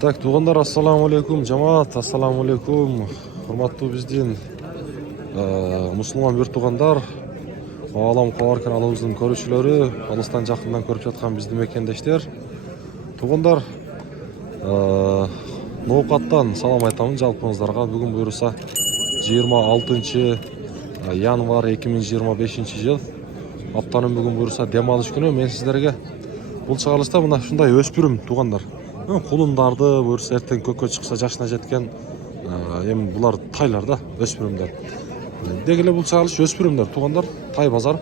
Так, туғандар, ассаламу алейкум, жамаат, ассаламу алейкум. Құрматтуу биздин мусулман бир туғандар, Алам Кабар каналыбыздын көрүүчүлөрү, алыстан жакындан көрүп жаткан биздин мекендештер. Туғандар, ноокаттан салам айтамын жалпыңыздарга. Бүгүн буюрса 26 январь 2025 жыл. Аптанын бүгүн буюрса дем алыш күнү. Мен сиздерге бул чыгарылышта мына ушундай өспүрүм туғандар. Кулундарды буюрса эртең көккө чыкса жашына жеткен эми булар тайлар да, өспүрүмдөр. Деги эле бул чыгарылыш өспүрүмдөр туғандар, тай базар.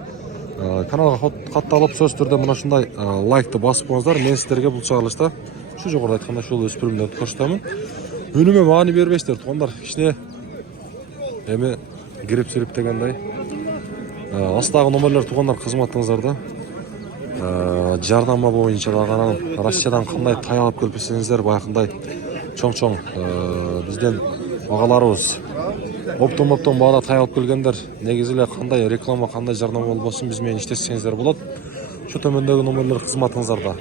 Каналга катталып сөз түрдө мына ушундай лайкты басып коюңуздар. Мен сиздерге бул чыгарылышта ушу жогоруда айтканда ушул өспүрүмдөрдү көрсөтөмүн. Үнүмө маани бербейсиздер туғандар. Кичине эми кирип дегендей. Астагы номерлер туғандар кызматыңыздарда. Жардама боюнча дагы Россиядан кандай тай алып келип келсеңиздер, баягындай чоң бизден агаларыбыз оптом баада тай алып келгендер, негизи эле кандай реклама, кандай жардама болбосун биз менен иштесеңиздер болот. Şu төмөндөгү номерлер кызматыңыздарда.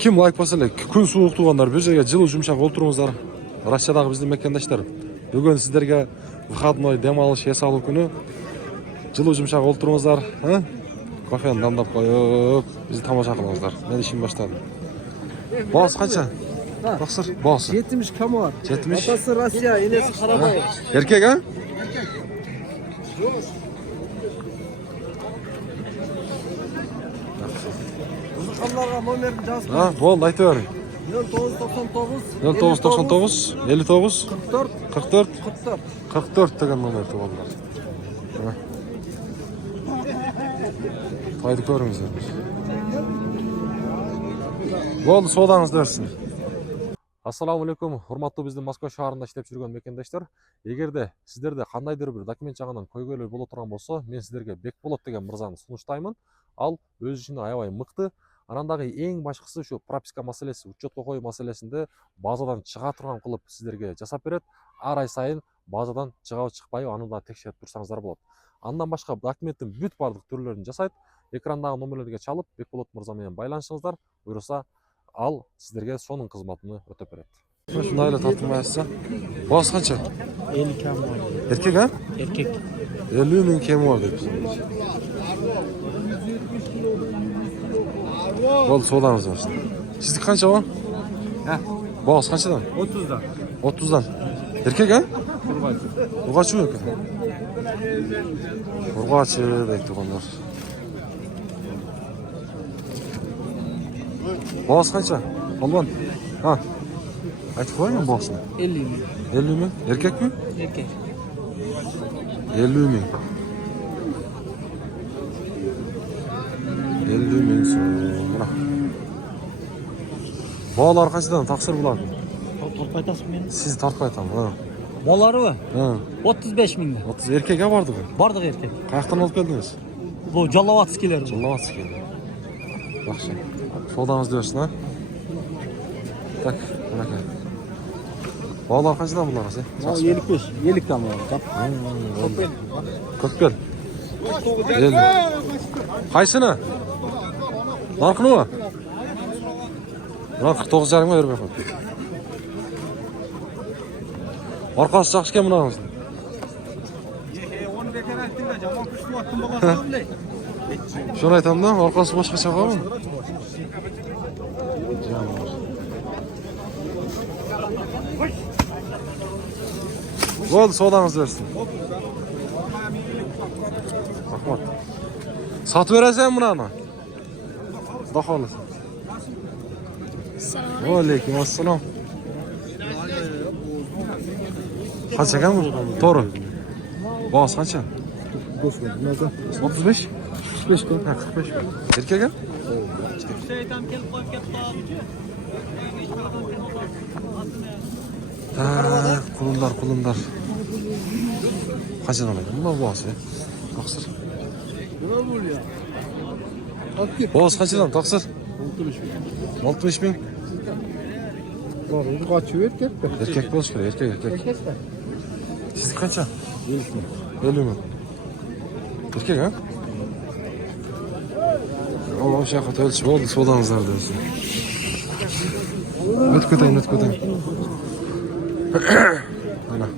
Ким лайк баса эле, күн суук туғандар, бир жерге жылуу жумшак олтуруңуздар. Россиядагы биздин мекендештер, бүгүн сиздерге выходной дем алыш эс алуу күнү. Жылуу жумшак олтуруңуздар, кофени дамдап коюп, бизди тамаша кылыңыздар. Мен ишим баштадым. Баасы канча? Таксыр, баасы. 70 камар. 70. Атасы Россия, энеси Карабай. Эркек, а? Кызыккандарга номерин жазып. Болду, айта бер. 0999 59 44 44 деген номер туғандар. Тайды көріңіздер. Болды, содаңызды өрсін. Ассаламу алейкум, урматтуу биздин Москва шаарында иштеп жүргөн мекендештер. Эгерде сиздерде кандайдыр бир документ жагынан көйгөйлөр боло турган болсо, мен сиздерге Бекболот деген мырзаны сунуштаймын. Ал өз ишинде аябай мыкты. Анан дагы эң башкысы ушу прописка маселеси, учетко коюу маселесинде базадан чыга турган кылып сиздерге жасап берет. Ар ай сайын базадан чыгабы чыкпайбы, аны да текшерип турсаңыздар болот. Андан башка документтин бүт бардык түрлөрүн жасайт. Экрандагы номерлерге чалып, Бекболот мырза менен байланышыңыздар. Буюрса, ал сиздерге сонун кызматын өтөп берет. Ушундай эле тартылмайсыздар. Баасы канча? 50 камар. Эркек, а? Эркек. 50 миң кеми бар деп. Болду, содаңыз бар. Сиздики канча бар? Баасы канчадан? 30дан. 30дан. Эркек, а? Ургачы. Ургачы экен. Ургачы дейт тугандар. Баасы канча? Албан. Айтып коюң баасын. 50 миң. 50 миң. Эркекпи? Эркек. 50 миң. 50 миң сом. Баалар канчадан таксыр булат? Тартып айтасың мен. Сиз тартып айтам. Баларыбы? 35 миңден. 30 эркек бардыгы? Бардык эркек. Каяктан алып келдиңиз? Бу Жалаватскилер. Жалаватский. Жакшы. Содаңызды берсин, а? Так, мынакей. Баалар канчадан булар, асе? 55, 50 камар. Көкбел. Кайсыны? Наркыныбы? Мына 49,5 бербей коет. Аркасы жакшы экен мынаңыздын. Onu bekar ettin de cama kuşlu attın babasına bile. Şunu aytam da, arkası boşqa mı? Oldu, sodаңızды versin. Rahmat. Satı veresen mınanı? Daha olasın. Aleyküm assalam. Kaç ekan bu? Doğru. Bağız kaça? 35? 45 mi? 45 mi? Erkek ha? Kulunlar. Kaçadan ekan? Bunlar bağız ya. Taksır. Bağız kaçadan? Taksır. 60 bin. Kaçıyor erkek. Erkek boş kere, erkek. Siz kaça? 50 mi? Erkek ha? Allah'ım şaka ölçü oldu, sodanızlar diyorsun. Ötüp keteyim. Ana.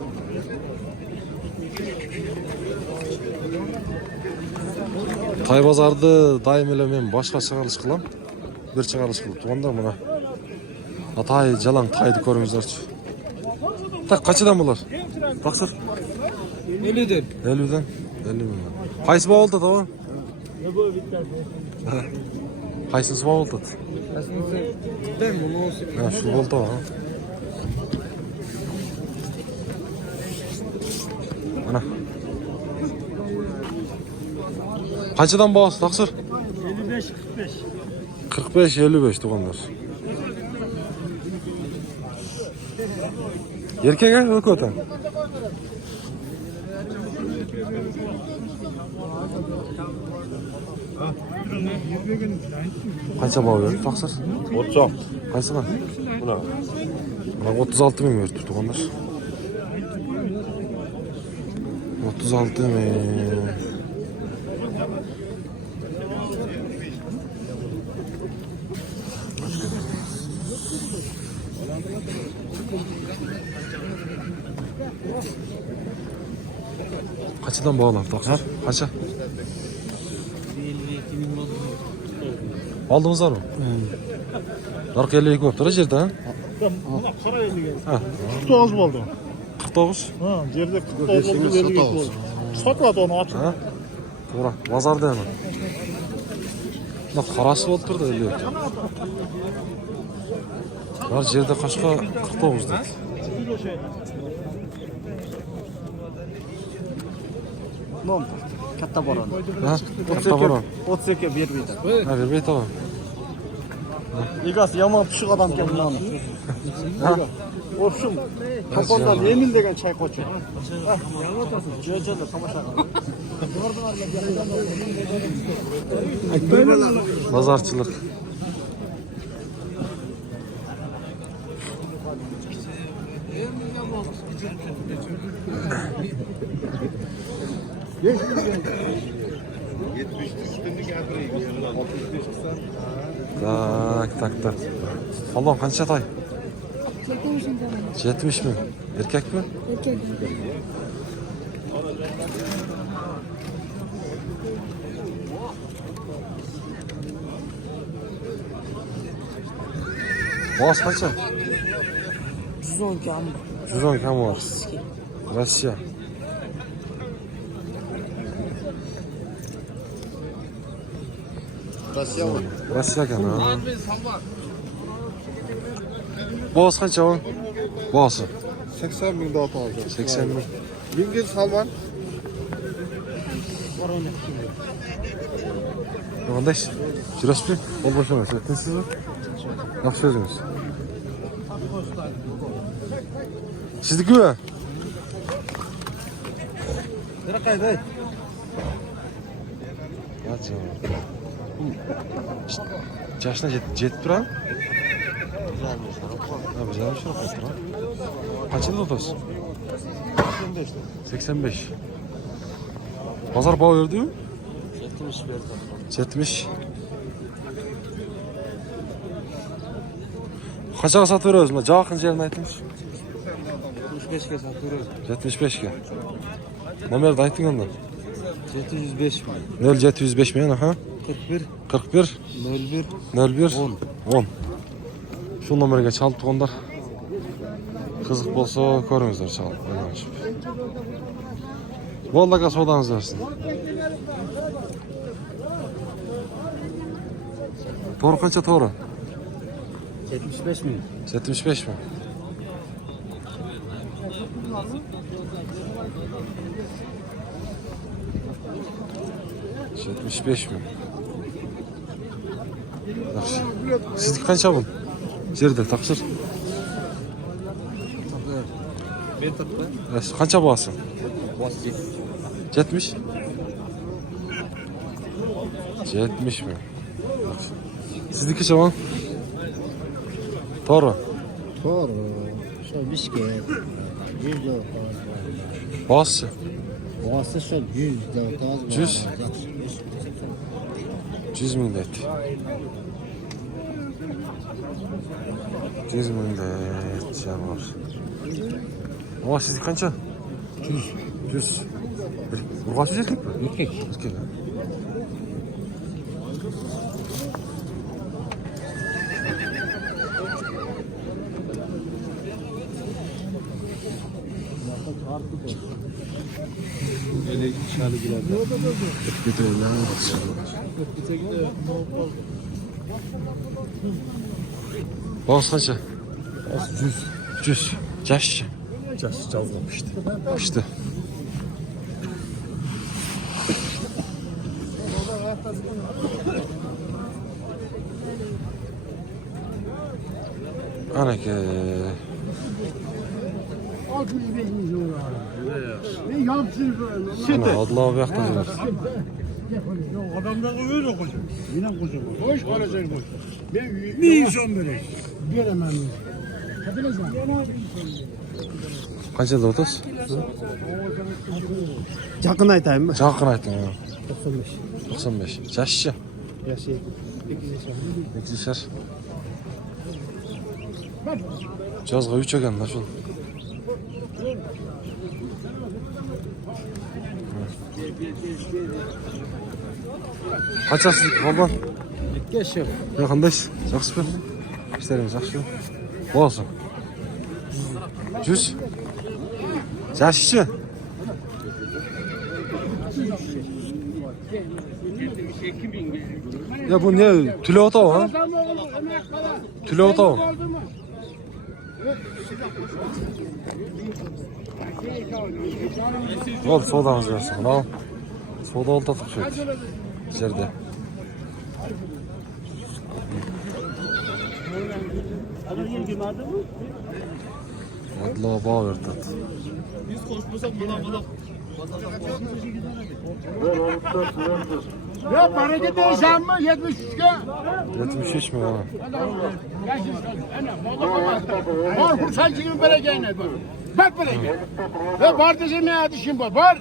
Tay bazardı daim ele men başka çıkarılış kılam. Bir çıkarılış kılıp tuğanda mına. Atay jalan taydı körüңүздөр. Tak kaçıdan bular? Taksır. 50'den. 50'den. 50 milyon. Kaysı bağ oldu tamam? Kaysısı bağ oldu? Ben bunu olsun. Ha şu oldu ha. Ana. Kaçıdan bağısı taksır? 55-45. 45-55 tuğanlar. Erkek ha ökotan. Kaça bağ verdi taksır? 36. Kaçı lan? Buna. Buna 36 bin verdi tuğanlar. 36 bin. Kaçıdan bağlar taksır? Kaça? Aldınızlar mı? Nark 52 öptü жерде ha? Qara 50 Ha. 49 oldu. 49. Ha, жерде 49 oldu, 52 oldu. Satılады onu açıp. Ha? To'g'ri, bozorda ham. Buna qarasi bo'lib turdi 50. Var yerda qashqa 49 dedi. Non. Katta boran. Ha? Katta boran. 32 bermeydi. Ha, bermey tamam. Egas yaman pişik adam ekan bunani. Ha? Ofşum. Kapondan Emil degan çay qo'ychi. Jo'jo'da tomosha qil. Bozorchilik. Tak. Allah qancha tay? 70 mi? Erkek mi? Erkek. Boğaz kaça? 110 kam. 110 kam var. Rossiya. Rossiya kan ha. Boğaz kaça o? Boğazı. 80 bin daha aldı. 80 mi? Bingiz Salman. Qanday? Жүрөсүзбү? Ол бошона сөттүңүзбү? Жакшы өзүңүз. Сиздикиби? Qanaqayday? Жашына жетип турам? Abi canım şuna kaçtır ha. Kaçıncı otuz? 85. Pazar bağı ördü mü? 70 berdi. 70. Kaçağa satıyoruz mu? Cağakın yerini aytınız. 75 ga satıyoruz. 75 ke. Numarda aytın ondan. 705 mi? 0705 mi? Ha? 41 41 01 01 10. Şu numaraya çalıp tuğanlar. Kızık bolsa körüңүздөр çalıp oynaşıp. Vallahi sodanız versin. Toru kança toru? 75 mi? 75 mi? ...75 mi? Siz kaç abın? Жерде taksır. Ben tuttu. Kaça bağısın? Bas 70. 70 mi? Sizdeki çaban? Toru. Doğru. Şu bisküvi. 100 lira. Bağısı. Boğazı şu 100 lira. 100. 100 millet. 100 mingdek janvar. Ava sizniki qancha? 100. Urg'ochi erkakmi? Erkek. Erkak. Boz qancha? 100. 100. Jaşchi. Jaş çaldım işte. İşte. Anaka. 605 milyon lira. Ne yapsın böyle? Ana Adla bu yoqda durur. Adamlar öyle koca. Yine koca. Hoş paracak boş. Ben ne insan böyle? Veremem. Qanchada o'tasiz? Yakın aytayım. Jaqin ayting. 95. 95. Jaşchi. Yaşı 8 yaşam. 2 Жазға 3 ekanda şol. Qanchasi qalban? Yaşam. Ya qandaysiz? Yaxshimi? İşlerimiz yaxshimi? Bo'lsin. 100. Jaşchi. Ya bu ne? Tülotov ha? Tülotov. Ol sodamız versin. Al. Soda oltatıp şu içeride. Adla bağ verdi. Ya para gideceğim mi? 73'e. 73 mi ya? Var kursancının berekeğine dur. Bak bereke. Ve var diyeceğim ne adışım var. Var.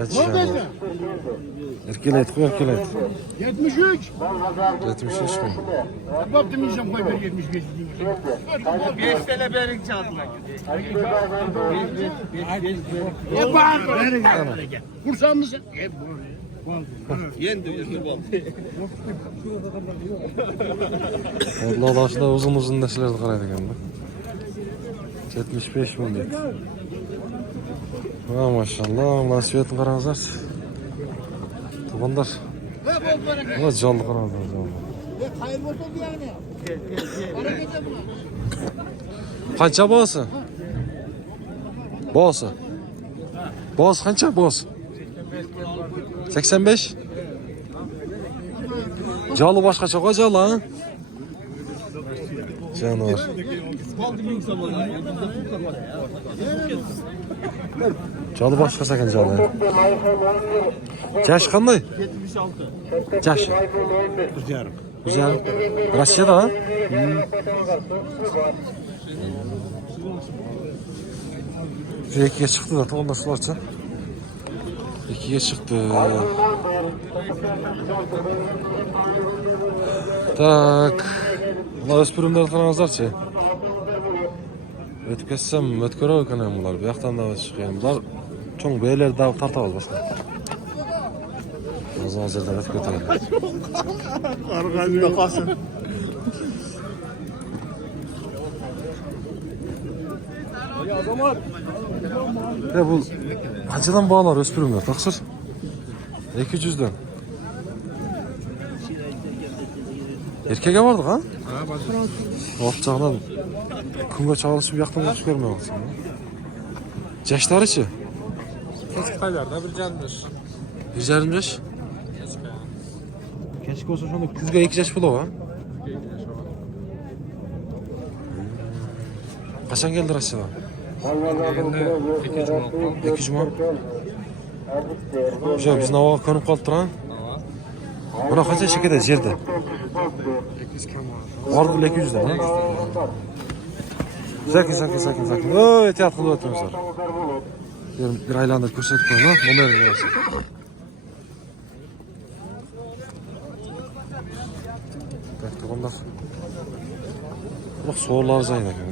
Yetişen. Erkelet koy erkelet. 73. 73 mi? Bak demeyeceğim koy ver 75. 5 tane berik çaldılar. E var bereke. Kursan mısın? Adla başında uzun neşelerdi qaraydı ekan. 75 mi deydi. Ha maşallah, mana svetini qarangizlar. Tuğanlar. Ama canlı qarangizlar. Hayır olsun yani. Harekete buna. Qancha bo'lsa? Bo'lsa. Bo'z qancha bo'z? 85. Jalı boshqacha qo'y jalı ha? Canavar. Jalı boshqacha ekan jalı. Yaş qanday? 76. Yaş. Güzel. Rossiyada ha? Şu 2'ye çıktı da ondan sularsa. 2'ye çıktı. Tak. Ular o'spirimlar qarangizlarchi. O'tib ketsam, o'tkara ekan bular. Bu yoqdan da chiqgan. Bular cho'ng beylarni davib tarta olmasdi. Hozirdan o'tib ketadi. Arg'anda qolsin. Ya bu qanchadan bağlar o'spirimlar? Taqsir 200'dan. Erkek'e vardık ha? Ha, başka. Ortacağından kunga çağrışıp yaktan kaçıp görmeye baksana. Yaşları içi? Kaçkaylarda bir canmış. 125. Keşke olsa şu anda kuzga 2 yaş bulu ha? Kaçan geldi Rusya'dan? 2 cuma. Güzel, biz navağa konup kaldık ha? Buna kaça şekilde жерде? 8 kam Vardı 200'den ha? Sakin. Öy, tiyat kılıp ötümüzler. Bir aylandır köşetip koyun ha? Bunu verin yarası. Так, туғандар. Бірақ соғырлары жайын екен.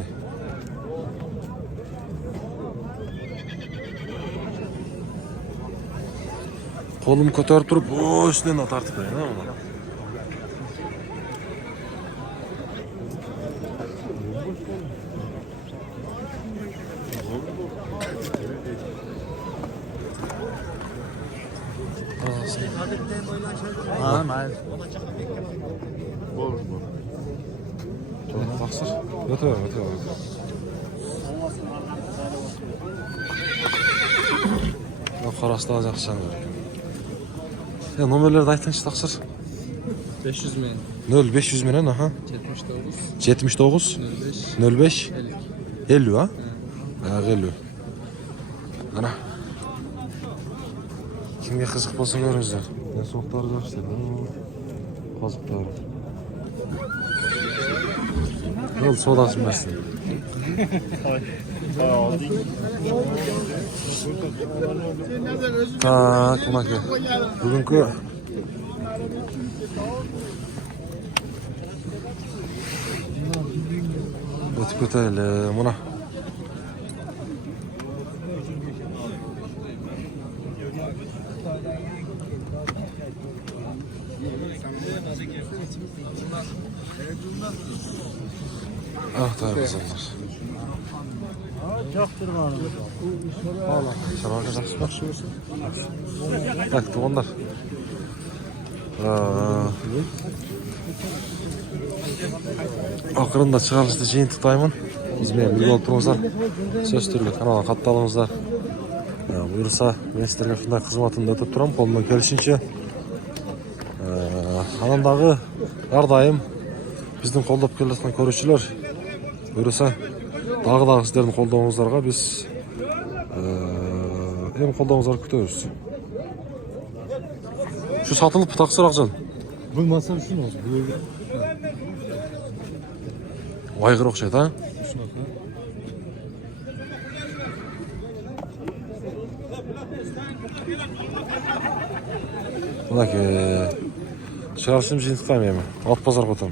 Қолым көтеріп тұрып, үстінен тартып берейін, мұны. Тақсыр. Өте бар, өте бар. Қарастыға жақсы жаңы бар. Номерлерді айтыңшы тақсыр. 500 men. 0-500 менен, аха. 79. 75. 50. 50, ha? Ha, 50. Ana. Kimге қызық болса көріңіздер. Соқтары жақсы деді. Қазықтары. Ол содасын бәсін. Так, мұнаке. Бүгінгі өтіп кетелі. Мұна. Ahtar kızıllar. Şarabı жақсы бар. Так, туғандар. Ақырында шығарылышты жиынтықтаймын. Бізбен бірге болып тұрыңыздар. Сөз түрге каналға қатталыңыздар. Бұйырса, мен сіздерге қандай қызматымды өтіп тұрам, қолымнан келішінше. Анандағы әрдайым біздің қолдап келе жатқан көрушілер бұйырса, дағы сіздердің қолдауыңыздарға біз ең қолдауыңыздарды күтеміз. Şu satılıp taksır Akcan. Bu masa şun olsun. Aygır okşaydı ha? Buna ki... Çıkarışım jintықтайм еми. Alt pazar kotam.